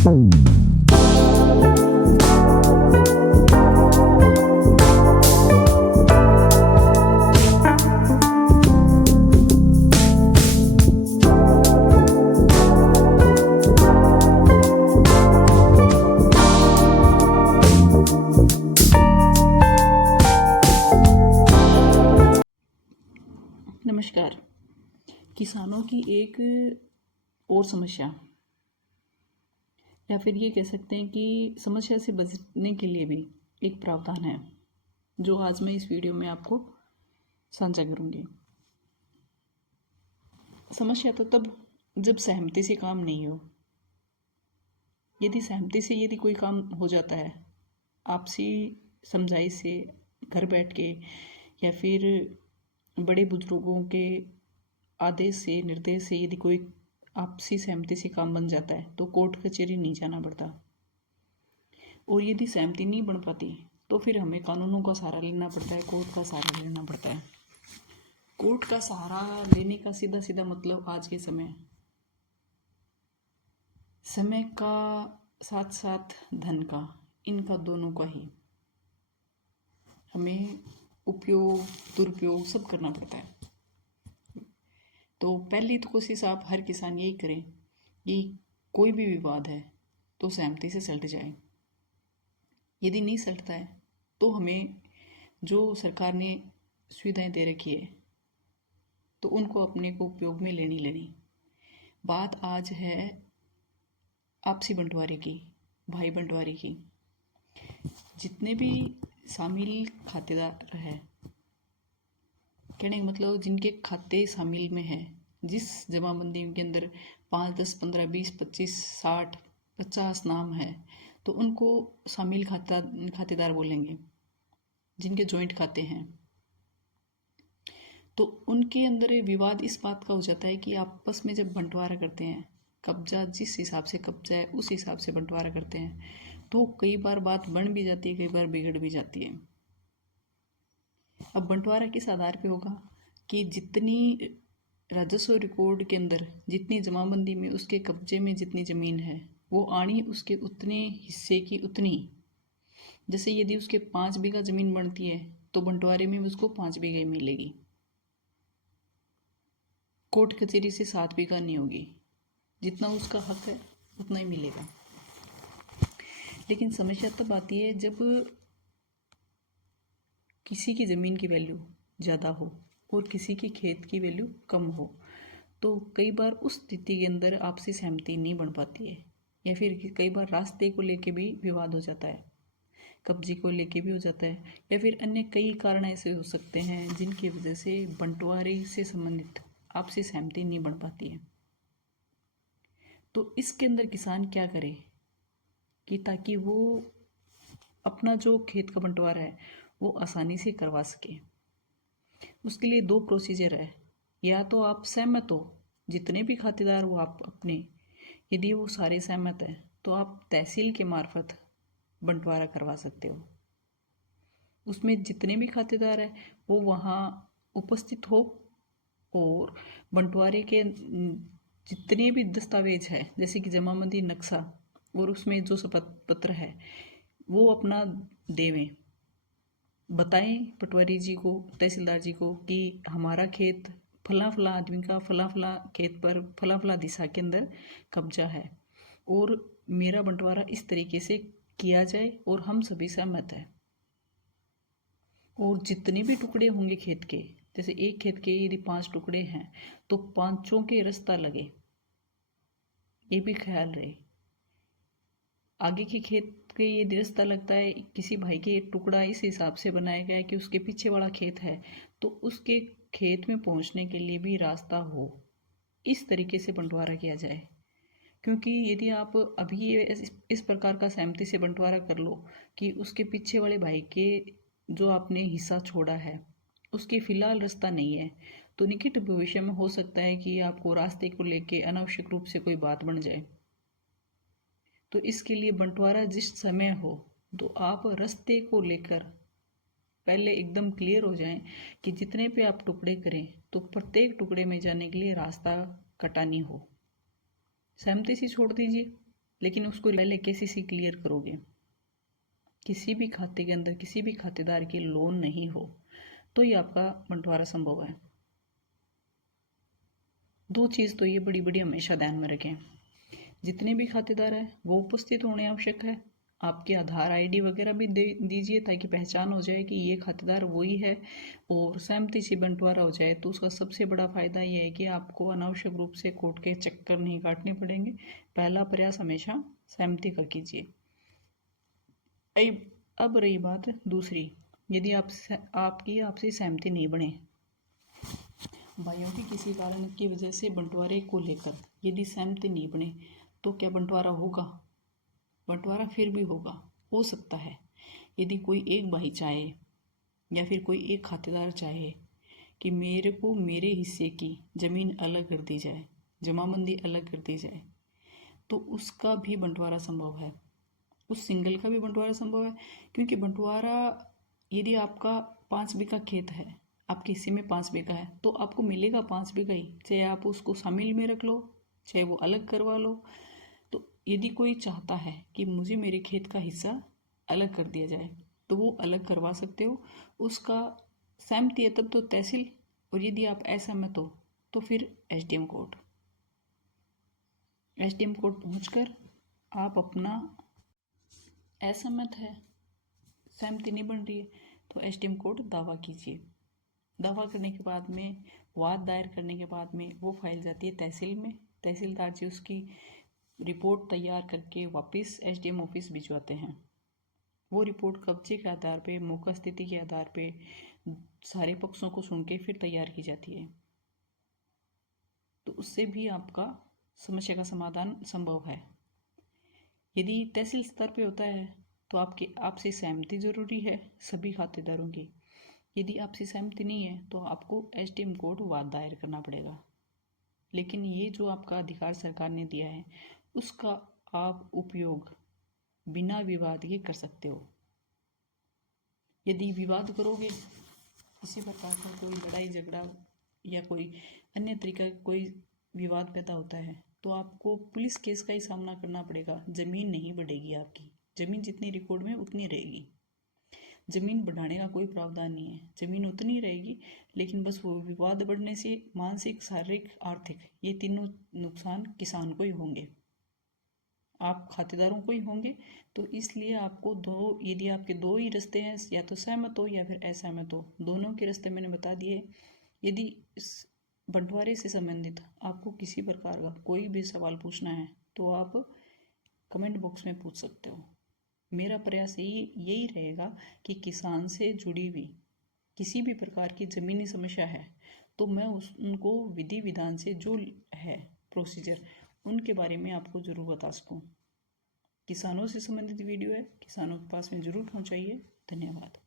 नमस्कार। किसानों की एक और समस्या, या फिर ये कह सकते हैं कि समस्या से बचने के लिए भी एक प्रावधान है, जो आज मैं इस वीडियो में आपको साझा करूंगी। समस्या तो तब जब सहमति से काम नहीं हो। यदि सहमति से यदि कोई काम हो जाता है, आपसी समझाइश से, घर बैठ के, या फिर बड़े बुजुर्गों के आदेश से, निर्देश से यदि कोई आपसी सहमति से काम बन जाता है तो कोर्ट कचहरी नहीं जाना पड़ता। और यदि सहमति नहीं बन पाती तो फिर हमें कानूनों का सहारा लेना पड़ता है, कोर्ट का सहारा लेना पड़ता है। कोर्ट का सहारा लेने का सीधा सीधा मतलब आज के समय का साथ साथ धन का, इनका दोनों का ही हमें उपयोग दुरुपयोग सब करना पड़ता है। तो पहली तो कोशिश आप हर किसान यही करें कि कोई भी विवाद है तो सहमति से सलट जाए। यदि नहीं सलटता है तो हमें जो सरकार ने सुविधाएं दे रखी है तो उनको अपने को उपयोग में लेनी। बात आज है आपसी बंटवारे की, भाई बंटवारे की। जितने भी शामिल खातेदार है, कहने का मतलब जिनके खाते शामिल में है, जिस जमाबंदी के अंदर 5, 10, 15, 20, 25, 60, 50 नाम है, तो उनको शामिल खातेदार बोलेंगे, जिनके जॉइंट खाते हैं। तो उनके अंदर विवाद इस बात का हो जाता है कि आपस में जब बंटवारा करते हैं, कब्जा जिस हिसाब से कब्जा है उस हिसाब से बंटवारा करते हैं, तो कई बार बात बन भी जाती है, कई बार बिगड़ भी जाती है। अब बंटवारा किस आधार पे होगा कि जितनी राजस्व रिकॉर्ड के अंदर, जितनी जमाबंदी में उसके कब्जे में जितनी ज़मीन है, वो आनी उसके उतने हिस्से की उतनी। जैसे यदि उसके 5 बीघा ज़मीन बनती है तो बंटवारे में उसको 5 बीघा मिलेगी। कोर्ट कचहरी से 7 बीघा नहीं होगी, जितना उसका हक है उतना ही मिलेगा। लेकिन समस्या तब आती है जब किसी की ज़मीन की वैल्यू ज़्यादा हो और किसी की खेत की वैल्यू कम हो, तो कई बार उस स्थिति के अंदर आपसी सहमति नहीं बन पाती है, या फिर कई बार रास्ते को लेके भी विवाद हो जाता है, कब्जे को लेके भी हो जाता है, या फिर अन्य कई कारण ऐसे हो सकते हैं जिनकी वजह से बंटवारे से संबंधित आपसी सहमति नहीं बन पाती है। तो इसके अंदर किसान क्या करे कि ताकि वो अपना जो खेत का बंटवारा है वो आसानी से करवा सके। उसके लिए 2 प्रोसीजर है। या तो आप सहमत हो, जितने भी खातेदार हो आप अपने, यदि वो सारे सहमत हैं तो आप तहसील के मार्फत बंटवारा करवा सकते हो। उसमें जितने भी खातेदार हैं वो वहाँ उपस्थित हो, और बंटवारे के जितने भी दस्तावेज है, जैसे कि जमाबंदी नक्शा और उसमें जो शपथ पत्र है, वो अपना देवें, बताएं पटवारी जी को, तहसीलदार जी को कि हमारा खेत फला फला आदमी का फला फला खेत पर फला फला दिशा के अंदर कब्जा है, और मेरा बंटवारा इस तरीके से किया जाए और हम सभी सहमत हैं। और जितने भी टुकड़े होंगे खेत के, जैसे एक खेत के यदि 5 टुकड़े हैं तो 5 के रास्ता लगे, ये भी ख्याल रहे। आगे के खेत के यदि रास्ता लगता है, किसी भाई के टुकड़ा इस हिसाब से बनाया गया है कि उसके पीछे वाला खेत है, तो उसके खेत में पहुंचने के लिए भी रास्ता हो, इस तरीके से बंटवारा किया जाए। क्योंकि यदि आप अभी ये इस प्रकार का सहमति से बंटवारा कर लो कि उसके पीछे वाले भाई के जो आपने हिस्सा छोड़ा है उसके फिलहाल रास्ता नहीं है, तो निकट भविष्य में हो सकता है कि आपको रास्ते को लेके अनावश्यक रूप से कोई बात बन जाए। तो इसके लिए बंटवारा जिस समय हो तो आप रास्ते को लेकर पहले एकदम क्लियर हो जाएं कि जितने पे आप टुकड़े करें तो प्रत्येक टुकड़े में जाने के लिए रास्ता कटानी हो। सहमति से छोड़ दीजिए, लेकिन उसको पहले केसीसी क्लियर करोगे। किसी भी खाते के अंदर किसी भी खातेदार की लोन नहीं हो तो ये आपका बंटवारा संभव है। दो चीज़ तो ये बड़ी बड़ी हमेशा ध्यान में रखें, जितने भी खातेदार हैं वो उपस्थित होने आवश्यक है। आपकी आधार आईडी वगैरह भी दे दीजिए ताकि पहचान हो जाए कि ये खातेदार वही है, और सहमति से बंटवारा हो जाए तो उसका सबसे बड़ा फ़ायदा ये है कि आपको अनावश्यक रूप से कोर्ट के चक्कर नहीं काटने पड़ेंगे। पहला प्रयास हमेशा सहमति का कीजिए। अब रही बात दूसरी, यदि आपकी आपसी सहमति नहीं बने, भाइयों की किसी कारण की वजह से बंटवारे को लेकर यदि सहमति नहीं बने तो क्या बंटवारा होगा? बंटवारा फिर भी होगा, हो सकता है यदि कोई एक भाई चाहे या फिर कोई एक खातेदार चाहे कि मेरे को मेरे हिस्से की ज़मीन अलग कर दी जाए, जमाबंदी अलग कर दी जाए, तो उसका भी बंटवारा संभव है। उस सिंगल का भी बंटवारा संभव है, क्योंकि बंटवारा यदि आपका 5 बीघा खेत है, आपके हिस्से में 5 बीघा है, तो आपको मिलेगा 5 बीघा ही, चाहे आप उसको शामिल में रख लो चाहे वो अलग करवा लो। तो यदि कोई चाहता है कि मुझे मेरे खेत का हिस्सा अलग कर दिया जाए तो वो अलग करवा सकते हो। उसका सहमति है तब तो तहसील, और यदि आप असहमत हो तो फिर एसडीएम कोर्ट। एसडीएम कोर्ट पहुंचकर आप अपना असहमत है, सहमति नहीं बन रही है, तो एसडीएम कोर्ट दावा कीजिए। दावा करने के बाद में, वाद दायर करने के बाद में वो फाइल जाती है तहसील में। तहसीलदार जी उसकी रिपोर्ट तैयार करके वापस एसडीएम ऑफिस भिजवाते हैं। वो रिपोर्ट कब्जे के आधार पे, मौका स्थिति के आधार पे सारे पक्षों को सुन के फिर तैयार की जाती है। तो उससे भी आपका समस्या का समाधान संभव है। यदि तहसील स्तर पे होता है तो आपकी आपसी सहमति जरूरी है सभी खातेदारों की। यदि आपसी सहमति नहीं है तो आपको एसडीएम कोर्ट वाद दायर करना पड़ेगा। लेकिन ये जो आपका अधिकार सरकार ने दिया है उसका आप उपयोग बिना विवाद के कर सकते हो। यदि विवाद करोगे, किसी प्रकार का कोई लड़ाई झगड़ा या कोई अन्य तरीका का कोई विवाद पैदा होता है तो आपको पुलिस केस का ही सामना करना पड़ेगा। ज़मीन नहीं बढ़ेगी, आपकी ज़मीन जितनी रिकॉर्ड में उतनी रहेगी। ज़मीन बढ़ाने का कोई प्रावधान नहीं है, ज़मीन उतनी रहेगी, लेकिन बस वो विवाद बढ़ने से मानसिक, शारीरिक, आर्थिक ये तीनों नुकसान किसान को ही होंगे, आप खातेदारों को ही होंगे। तो इसलिए आपको यदि आपके दो ही रास्ते हैं, या तो सहमत हो या फिर असहमत हो, दोनों के रास्ते मैंने बता दिए। यदि इस बंटवारे से संबंधित आपको किसी प्रकार का कोई भी सवाल पूछना है तो आप कमेंट बॉक्स में पूछ सकते हो। मेरा प्रयास यही रहेगा कि किसान से जुड़ी हुई किसी भी प्रकार की ज़मीनी समस्या है तो मैं उनको विधि विधान से जो है प्रोसीजर उनके बारे में आपको ज़रूर बता सकूं। किसानों से संबंधित वीडियो है, किसानों के पास में ज़रूर पहुंचाइए। धन्यवाद।